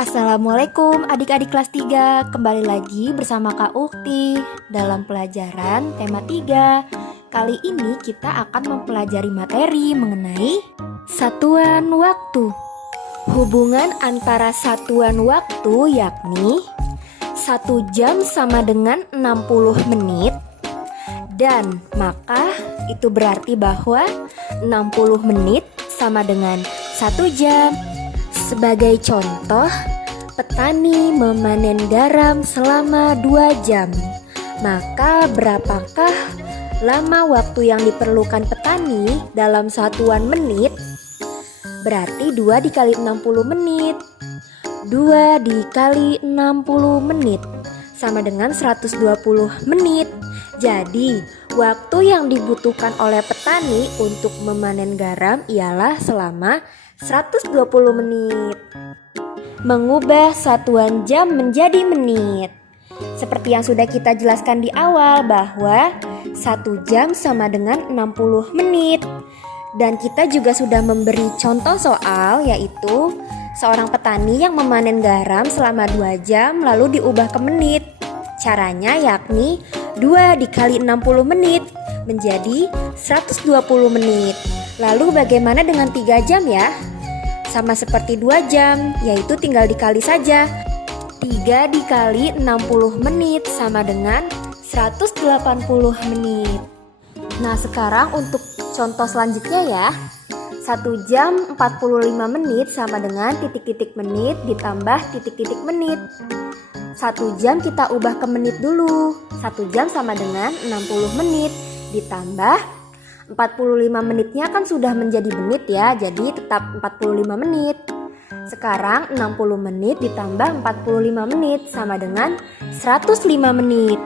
Assalamualaikum adik-adik kelas 3. Kembali lagi bersama Kak Ukti dalam pelajaran tema 3. Kali ini kita akan mempelajari materi mengenai satuan waktu. Hubungan antara satuan waktu yakni 1 jam sama dengan 60 menit. Dan maka itu berarti bahwa 60 menit sama dengan 1 jam. Sebagai contoh, petani memanen garam selama 2 jam. Maka berapakah lama waktu yang diperlukan petani dalam satuan menit? Berarti 2 dikali 60 menit. 2 dikali 60 menit sama dengan 120 menit. Jadi, waktu yang dibutuhkan oleh petani untuk memanen garam ialah selama 120 menit. Mengubah satuan jam menjadi menit. Seperti yang sudah kita jelaskan di awal bahwa 1 jam sama dengan 60 menit. Dan kita juga sudah memberi contoh soal, yaitu seorang petani yang memanen garam selama 2 jam lalu diubah ke menit. Caranya yakni 2 dikali 60 menit menjadi 120 menit. Lalu bagaimana dengan 3 jam ya? Sama seperti 2 jam, yaitu tinggal dikali saja. 3 dikali 60 menit sama dengan 180 menit. Nah, sekarang untuk contoh selanjutnya ya. 1 jam 45 menit sama dengan titik-titik menit ditambah titik-titik menit. 1 jam kita ubah ke menit dulu. 1 jam sama dengan 60 menit ditambah 45 menitnya kan sudah menjadi menit ya, jadi tetap 45 menit. Sekarang 60 menit ditambah 45 menit sama dengan 105 menit.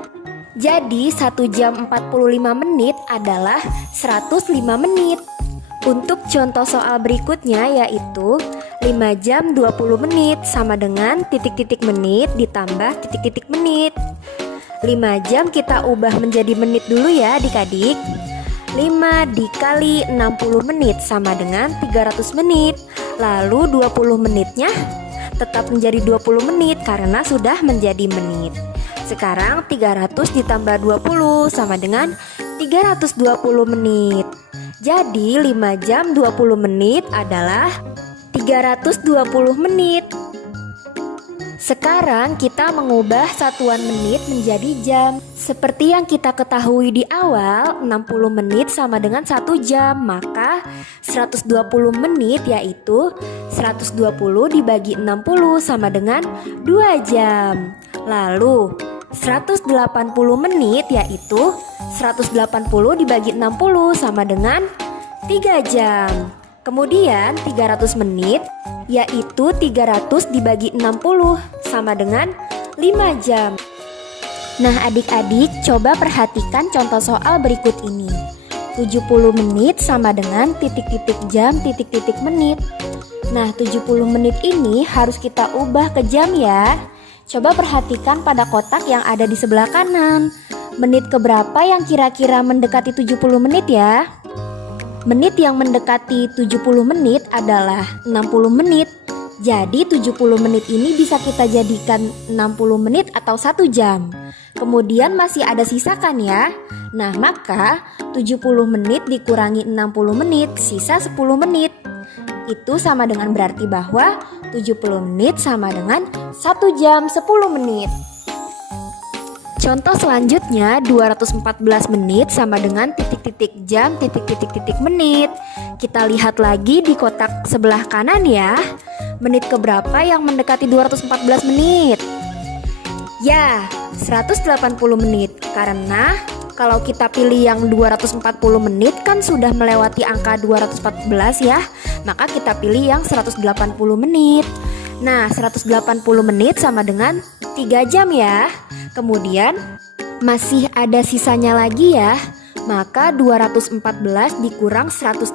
Jadi 1 jam 45 menit adalah 105 menit. Untuk contoh soal berikutnya yaitu 5 jam 20 menit sama dengan titik-titik menit ditambah titik-titik menit. 5 jam kita ubah menjadi menit dulu ya adik-adik. 5 dikali 60 menit sama dengan 300 menit. Lalu 20 menitnya tetap menjadi 20 menit karena sudah menjadi menit. Sekarang 300 ditambah 20 sama dengan 320 menit. Jadi 5 jam 20 menit adalah 320 menit. Sekarang kita mengubah satuan menit menjadi jam. Seperti yang kita ketahui di awal, 60 menit sama dengan 1 jam. Maka 120 menit yaitu 120 dibagi 60 sama dengan 2 jam. Lalu 180 menit yaitu 180 dibagi 60 sama dengan 3 jam. Kemudian 300 menit yaitu 300 dibagi 60 sama dengan 5 jam. Nah adik-adik coba perhatikan contoh soal berikut ini. 70 menit sama dengan titik-titik jam titik-titik menit. Nah 70 menit ini harus kita ubah ke jam ya. Coba perhatikan pada kotak yang ada di sebelah kanan. Menit keberapa yang kira-kira mendekati 70 menit ya? Menit yang mendekati 70 menit adalah 60 menit. Jadi 70 menit ini bisa kita jadikan 60 menit atau 1 jam. Kemudian masih ada sisa kan ya? Nah maka 70 menit dikurangi 60 menit, sisa 10 menit. Itu sama dengan berarti bahwa 70 menit sama dengan 1 jam 10 menit. Contoh selanjutnya 214 menit sama dengan titik-titik jam titik-titik menit. Kita lihat lagi di kotak sebelah kanan ya. Menit keberapa yang mendekati 214 menit? Ya, 180 menit. Karena kalau kita pilih yang 240 menit kan sudah melewati angka 214 ya. Maka kita pilih yang 180 menit. Nah, 180 menit sama dengan 3 jam ya. Kemudian masih ada sisanya lagi ya. Maka 214 dikurang 180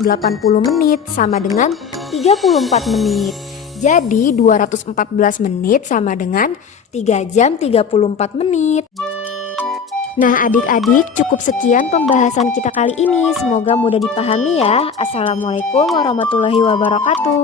menit sama dengan 34 menit. Jadi 214 menit sama dengan 3 jam 34 menit. Nah adik-adik, cukup sekian pembahasan kita kali ini. Semoga mudah dipahami ya. Assalamualaikum warahmatullahi wabarakatuh.